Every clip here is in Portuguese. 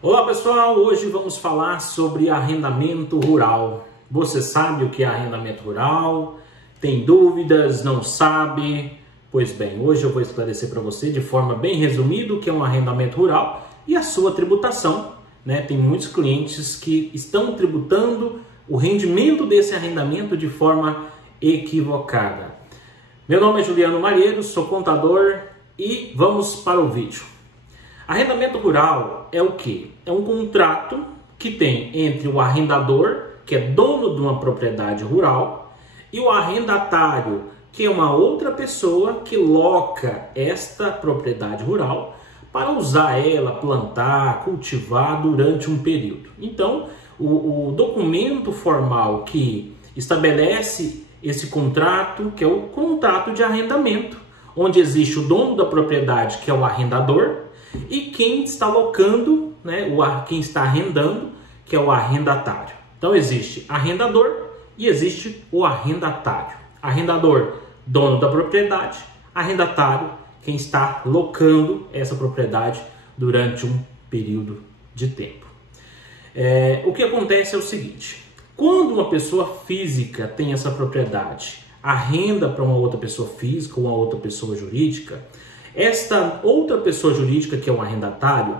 Olá pessoal, hoje vamos falar sobre arrendamento rural. Você sabe o que é arrendamento rural? Tem dúvidas? Não sabe? Pois bem, hoje eu vou esclarecer para você de forma bem resumida o que é um arrendamento rural e a sua tributação. Tem muitos clientes que estão tributando o rendimento desse arrendamento de forma equivocada. Meu nome é Juliano Malheiro, sou contador e vamos para o vídeo. Arrendamento rural é o quê? É um contrato que tem entre o arrendador, que é dono de uma propriedade rural, e o arrendatário, que é uma outra pessoa que loca esta propriedade rural para usar ela, plantar, cultivar durante um período. Então, o documento formal que estabelece esse contrato, que é o contrato de arrendamento, onde existe o dono da propriedade, que é o arrendador, e quem está locando, quem está arrendando, que é o arrendatário. Então existe arrendador e existe o arrendatário. Arrendador, dono da propriedade. Arrendatário, quem está locando essa propriedade durante um período de tempo. O que acontece é o seguinte: quando uma pessoa física tem essa propriedade, arrenda para uma outra pessoa física ou uma outra pessoa jurídica, esta outra pessoa jurídica, que é um arrendatário,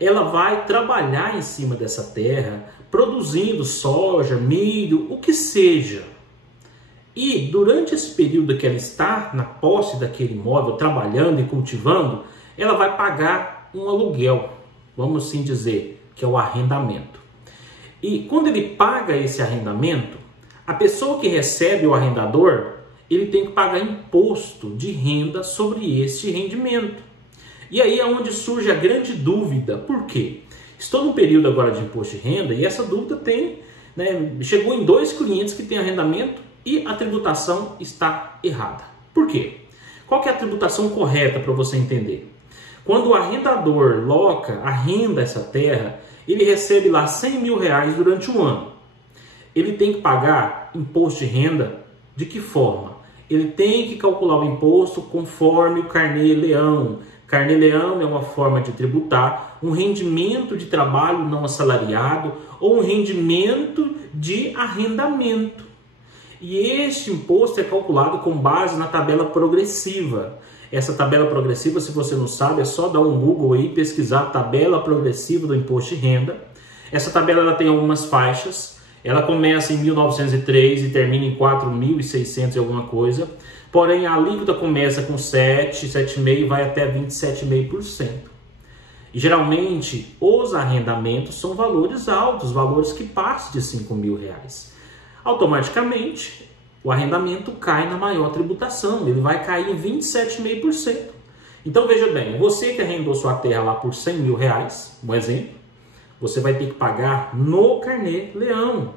ela vai trabalhar em cima dessa terra, produzindo soja, milho, o que seja. E durante esse período que ela está na posse daquele imóvel, trabalhando e cultivando, ela vai pagar um aluguel, vamos assim dizer, que é o arrendamento. E quando ele paga esse arrendamento, a pessoa que recebe o arrendador, ele tem que pagar imposto de renda sobre este rendimento. E aí é onde surge a grande dúvida. Por quê? Estou no período agora de imposto de renda e essa dúvida chegou em 2 clientes que têm arrendamento e a tributação está errada. Por quê? Qual que é a tributação correta para você entender? Quando o arrendador arrenda essa terra, ele recebe lá R$100 mil durante um ano. Ele tem que pagar imposto de renda de que forma? Ele tem que calcular o imposto conforme o Carnê-Leão. Carnê-Leão é uma forma de tributar um rendimento de trabalho não assalariado ou um rendimento de arrendamento. E este imposto é calculado com base na tabela progressiva. Essa tabela progressiva, se você não sabe, é só dar um Google aí e pesquisar tabela progressiva do imposto de renda. Essa tabela ela tem algumas faixas. Ela começa em 1903 e termina em 4.600 e alguma coisa. Porém, a alíquota começa com 7, 7,5% e vai até 27,5%. E geralmente, os arrendamentos são valores altos, valores que passam de R$5 mil. Automaticamente, o arrendamento cai na maior tributação. Ele vai cair em 27,5%. Então, veja bem, você que arrendou sua terra lá por R$100 mil, um exemplo, você vai ter que pagar no Carnê-Leão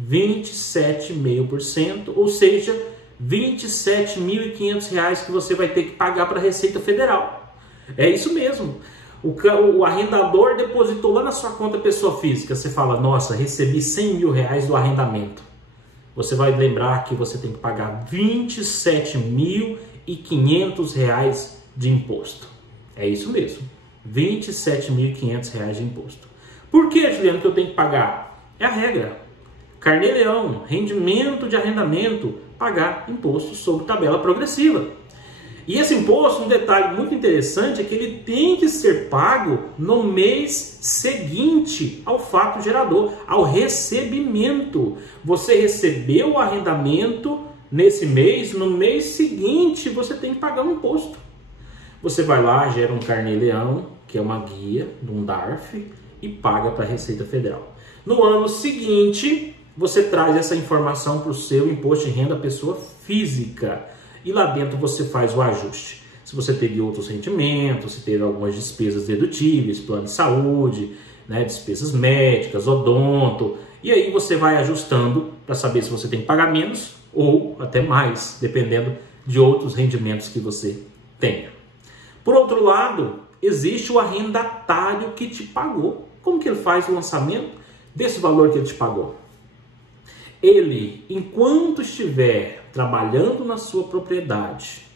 27,5%, ou seja, R$ 27.500 que você vai ter que pagar para a Receita Federal. É isso mesmo. O arrendador depositou lá na sua conta pessoa física. Você fala, nossa, recebi R$100 mil do arrendamento. Você vai lembrar que você tem que pagar R$ 27.500 de imposto. É isso mesmo, R$ 27.500 de imposto. Por que, Juliano, que eu tenho que pagar? É a regra. Carnê-Leão, rendimento de arrendamento, pagar imposto sobre tabela progressiva. E esse imposto, um detalhe muito interessante, é que ele tem que ser pago no mês seguinte ao fato gerador, ao recebimento. Você recebeu o arrendamento nesse mês, no mês seguinte você tem que pagar o imposto. Você vai lá, gera um Carnê-Leão, que é uma guia de um DARF, e paga para a Receita Federal. No ano seguinte, você traz essa informação para o seu imposto de renda pessoa física. E lá dentro você faz o ajuste. Se você teve outros rendimentos, se teve algumas despesas dedutíveis, plano de saúde, despesas médicas, odonto. E aí você vai ajustando para saber se você tem que pagar menos ou até mais, dependendo de outros rendimentos que você tenha. Por outro lado, existe o arrendatário que te pagou. Como que ele faz o lançamento desse valor que ele te pagou? Ele, enquanto estiver trabalhando na sua propriedade,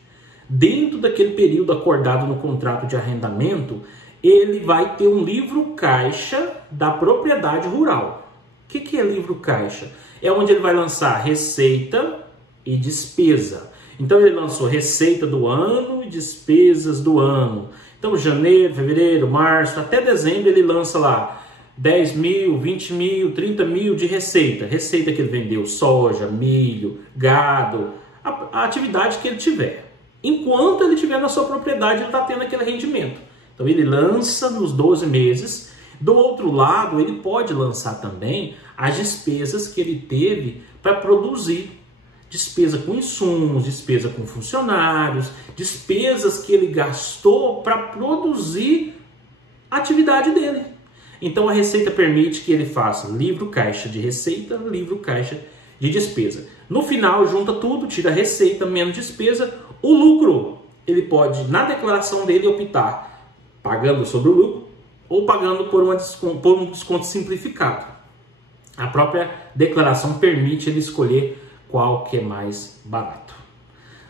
dentro daquele período acordado no contrato de arrendamento, ele vai ter um livro caixa da propriedade rural. O que é livro caixa? É onde ele vai lançar receita e despesa. Então ele lançou receita do ano e despesas do ano. Então janeiro, fevereiro, março, até dezembro ele lança lá 10 mil, 20 mil, 30 mil de receita. Receita que ele vendeu, soja, milho, gado, a atividade que ele tiver. Enquanto ele tiver na sua propriedade, ele está tendo aquele rendimento. Então ele lança nos 12 meses. Do outro lado, ele pode lançar também as despesas que ele teve para produzir. Despesa com insumos, despesa com funcionários, despesas que ele gastou para produzir a atividade dele. Então a Receita permite que ele faça livro caixa de receita, livro caixa de despesa. No final, junta tudo, tira receita menos despesa. O lucro, ele pode, na declaração dele, optar pagando sobre o lucro ou pagando por um desconto simplificado. A própria declaração permite ele escolher qual que é mais barato.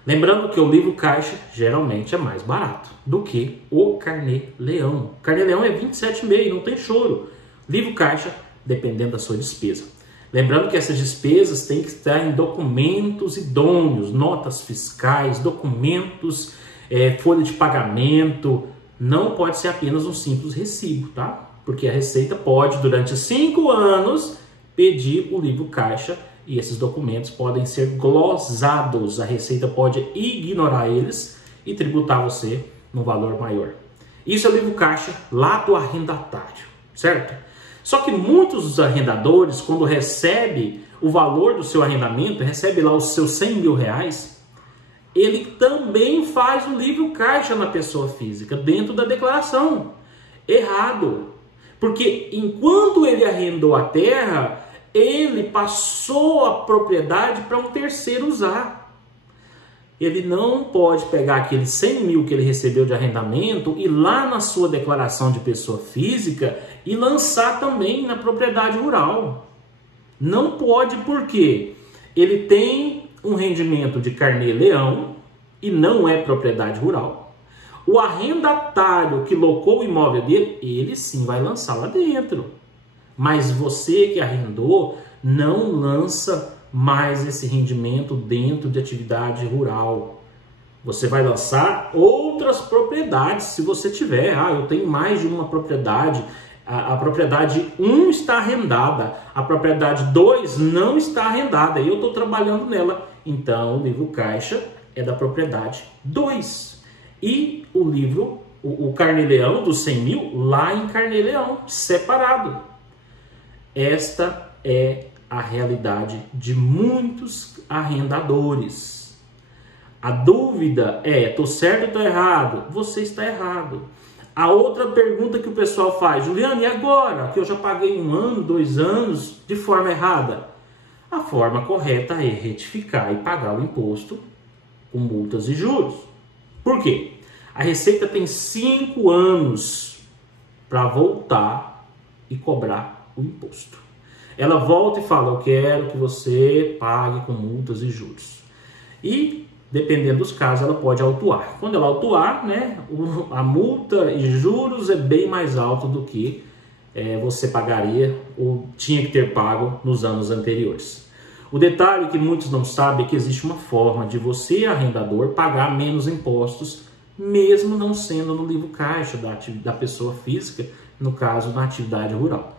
Lembrando que o livro caixa geralmente é mais barato do que o carnê-leão. O carnê-leão é R$ 27,5, não tem choro. Livro caixa, dependendo da sua despesa. Lembrando que essas despesas têm que estar em documentos idôneos, notas fiscais, documentos, folha de pagamento. Não pode ser apenas um simples recibo, tá? Porque a Receita pode, durante 5 anos, pedir o livro caixa e esses documentos podem ser glosados. A Receita pode ignorar eles e tributar você num valor maior. Isso é o livro caixa lá do arrendatário, certo? Só que muitos dos arrendadores, quando recebe o valor do seu arrendamento, recebe lá os seus 100 mil reais, ele também faz o livro caixa na pessoa física, dentro da declaração. Errado. Porque enquanto ele arrendou a terra, ele passou a propriedade para um terceiro usar. Ele não pode pegar aqueles 100 mil que ele recebeu de arrendamento e lá na sua declaração de pessoa física e lançar também na propriedade rural. Não pode, porque ele tem um rendimento de carnê-leão e não é propriedade rural. O arrendatário que locou o imóvel dele, ele sim vai lançar lá dentro. Mas você que arrendou não lança mais esse rendimento dentro de atividade rural. Você vai lançar outras propriedades, se você tiver. Eu tenho mais de uma propriedade. A propriedade 1 está arrendada, a propriedade 2 não está arrendada e eu estou trabalhando nela. Então o livro caixa é da propriedade 2. E o livro, o carnê-leão dos 100 mil, lá em carnê-leão, separado. Esta é a realidade de muitos arrendadores. A dúvida é, estou certo ou estou errado? Você está errado. A outra pergunta que o pessoal faz, Juliano, e agora que eu já paguei 1 ano, 2 anos de forma errada? A forma correta é retificar e pagar o imposto com multas e juros. Por quê? A Receita tem 5 anos para voltar e cobrar o imposto. Ela volta e fala, eu quero que você pague com multas e juros. E, dependendo dos casos, ela pode autuar. Quando ela autuar, né, a multa e juros é bem mais alto do que você pagaria ou tinha que ter pago nos anos anteriores. O detalhe que muitos não sabem é que existe uma forma de você, arrendador, pagar menos impostos, mesmo não sendo no livro caixa da pessoa física, no caso, na atividade rural.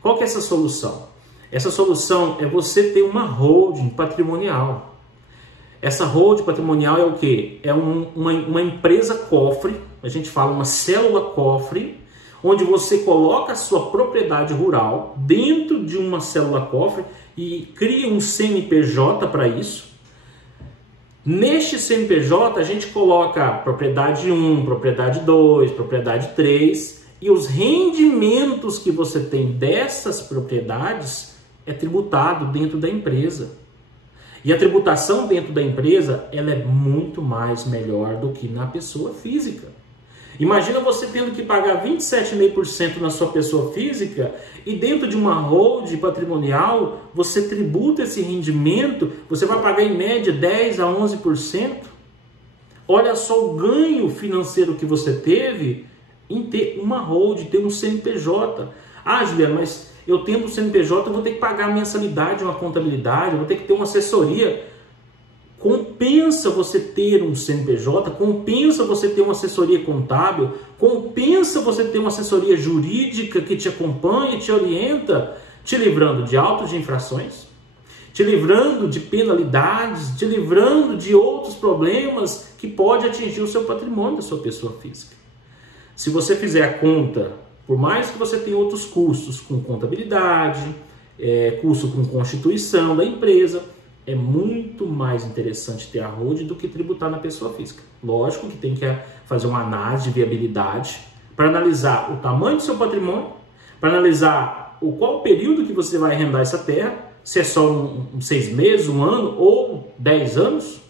Qual que é essa solução? Essa solução é você ter uma holding patrimonial. Essa holding patrimonial é o quê? É uma empresa cofre, a gente fala uma célula cofre, onde você coloca a sua propriedade rural dentro de uma célula cofre e cria um CNPJ para isso. Neste CNPJ a gente coloca propriedade 1, propriedade 2, propriedade 3 e os rendimentos que você tem dessas propriedades é tributado dentro da empresa. E a tributação dentro da empresa ela é muito mais melhor do que na pessoa física. Imagina você tendo que pagar 27,5% na sua pessoa física e dentro de uma holding patrimonial você tributa esse rendimento, você vai pagar em média 10% a 11%. Olha só o ganho financeiro que você teve em ter uma holding, ter um CNPJ. Ah, Juliano, mas eu tendo um CNPJ, eu vou ter que pagar a mensalidade, uma contabilidade, eu vou ter que ter uma assessoria. Compensa você ter um CNPJ, compensa você ter uma assessoria contábil, compensa você ter uma assessoria jurídica que te acompanha, te orienta, te livrando de autos de infrações, te livrando de penalidades, te livrando de outros problemas que pode atingir o seu patrimônio da sua pessoa física. Se você fizer a conta, por mais que você tenha outros custos com contabilidade, custo com constituição da empresa, é muito mais interessante ter a holding do que tributar na pessoa física. Lógico que tem que fazer uma análise de viabilidade para analisar o tamanho do seu patrimônio, para analisar qual o período que você vai arrendar essa terra, se é só 6 meses, 1 ano ou 10 anos,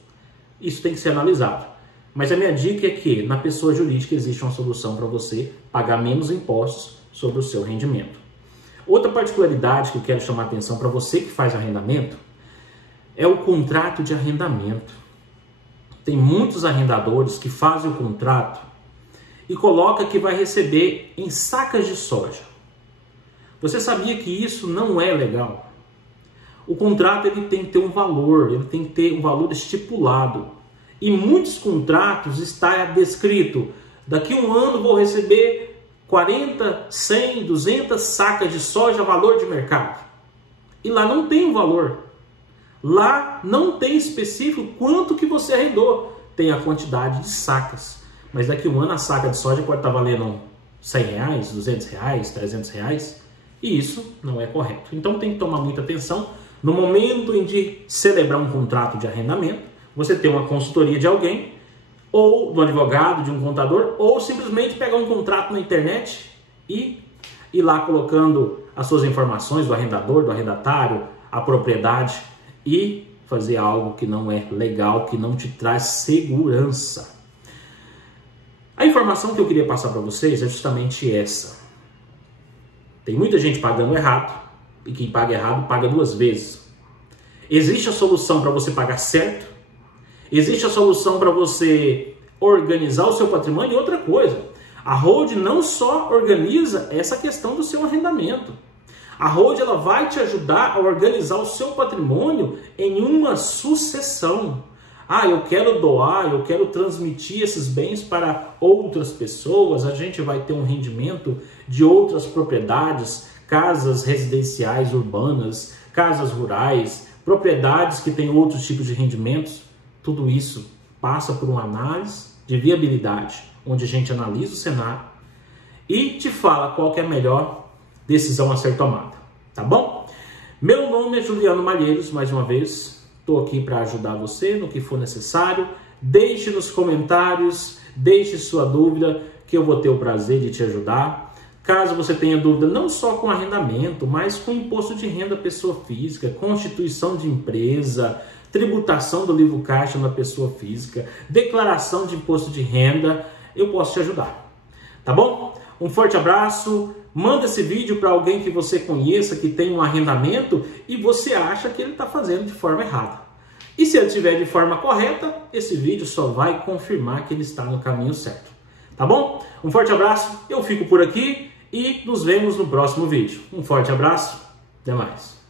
isso tem que ser analisado. Mas a minha dica é que na pessoa jurídica existe uma solução para você pagar menos impostos sobre o seu rendimento. Outra particularidade que eu quero chamar a atenção para você que faz arrendamento é o contrato de arrendamento. Tem muitos arrendadores que fazem o contrato e coloca que vai receber em sacas de soja. Você sabia que isso não é legal? O contrato ele tem que ter um valor, ele tem que ter um valor estipulado. E muitos contratos está descrito: daqui a 1 ano vou receber 40, 100, 200 sacas de soja, valor de mercado. E lá não tem um valor. Lá não tem específico quanto que você arrendou. Tem a quantidade de sacas. Mas daqui a 1 ano a saca de soja pode estar valendo R$100, R$200, R$300. E isso não é correto. Então tem que tomar muita atenção. No momento em de celebrar um contrato de arrendamento, você tem uma consultoria de alguém, ou do advogado, de um contador, ou simplesmente pegar um contrato na internet e ir lá colocando as suas informações do arrendador, do arrendatário, a propriedade, e fazer algo que não é legal, que não te traz segurança. A informação que eu queria passar para vocês é justamente essa. Tem muita gente pagando errado, e quem paga errado paga 2 vezes. Existe a solução para você pagar certo, existe a solução para você organizar o seu patrimônio. E outra coisa, a holding não só organiza essa questão do seu arrendamento. A holding ela vai te ajudar a organizar o seu patrimônio em uma sucessão. Ah, eu quero doar, eu quero transmitir esses bens para outras pessoas, a gente vai ter um rendimento de outras propriedades, casas residenciais urbanas, casas rurais, propriedades que têm outros tipos de rendimentos. Tudo isso passa por uma análise de viabilidade, onde a gente analisa o cenário e te fala qual que é a melhor decisão a ser tomada, tá bom? Meu nome é Juliano Malheiros, mais uma vez, estou aqui para ajudar você no que for necessário. Deixe nos comentários, deixe sua dúvida, que eu vou ter o prazer de te ajudar. Caso você tenha dúvida não só com arrendamento, mas com imposto de renda pessoa física, constituição de empresa, tributação do livro caixa na pessoa física, declaração de imposto de renda, eu posso te ajudar, tá bom? Um forte abraço, manda esse vídeo para alguém que você conheça, que tem um arrendamento e você acha que ele está fazendo de forma errada. E se ele estiver de forma correta, esse vídeo só vai confirmar que ele está no caminho certo, tá bom? Um forte abraço, eu fico por aqui e nos vemos no próximo vídeo. Um forte abraço, até mais.